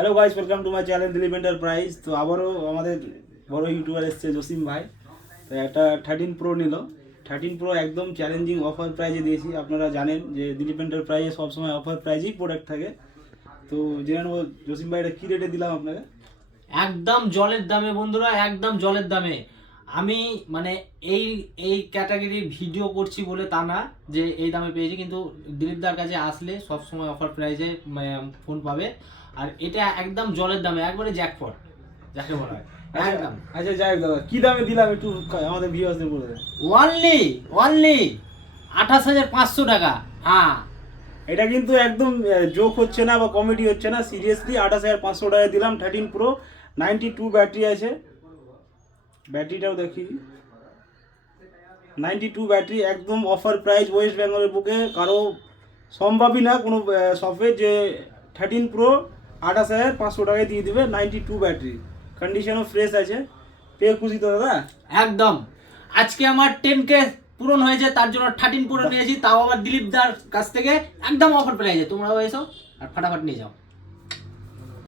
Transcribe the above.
Hello guys, welcome to my channel Dilip enterprise. তো আবারও আমাদের বড় ইউটিউবার এসছে জসিম ভাই। তো একটা 13 প্রো নিল। 13 প্রো একদম চ্যালেঞ্জিং অফার প্রাইজে দিয়েছি। আপনারা জানেন যে দিলীপ এন্টারপ্রাইজে সবসময় অফার প্রাইজেই প্রোডাক্ট থাকে। তো জেনে নেবো জসিম ভাই এটা কী রেটে দিলাম আপনাকে। একদম জলের দামে বন্ধুরা, একদম জলের দামে। আমি মানে এই এই ক্যাটাগরির ভিডিও করছি বলে তা না যে এই দামে পেয়েছি, কিন্তু দিলীপদার কাছে আসলে সব সময় অফার প্রাইসে ফোন পাবে। আর এটা একদম জলের দামে, একবারে জ্যাকপট যাকে বলা হয়। একদম আচ্ছা যাই হোক দাদা, কী দামে দিলাম একটু আমাদের ভিউয়ার্সদের বলে দেন। অনলি অনলি 28,500 টাকা। হ্যাঁ, এটা কিন্তু একদম জোক হচ্ছে না বা কমেডি হচ্ছে না, সিরিয়াসলি 28,500 টাকায় দিলাম 13 প্রো। 92 ব্যাটারি আছে, ব্যাটারিটাও দেখি 92 ব্যাটারি, একদম অফার প্রাইস ওয়েস্ট বেঙ্গলের বুকে কারো সম্ভবই না কোনো সফটওয়্যার যে 13 প্রো 28,500 টাকায় দিয়ে দেবে। 92 ব্যাটারি, কন্ডিশনও ফ্রেশ আছে। পেয়ে খুশি তো দাদা? একদম। আজকে আমার 10K পূরণ হয়েছে, তার জন্য 13 প্রো নিয়েছি, তাও আবার দিলীপদার কাছ থেকে একদম অফার প্রাইসে। তোমরাও এসো আর ফাটাফাট নিয়ে যাও।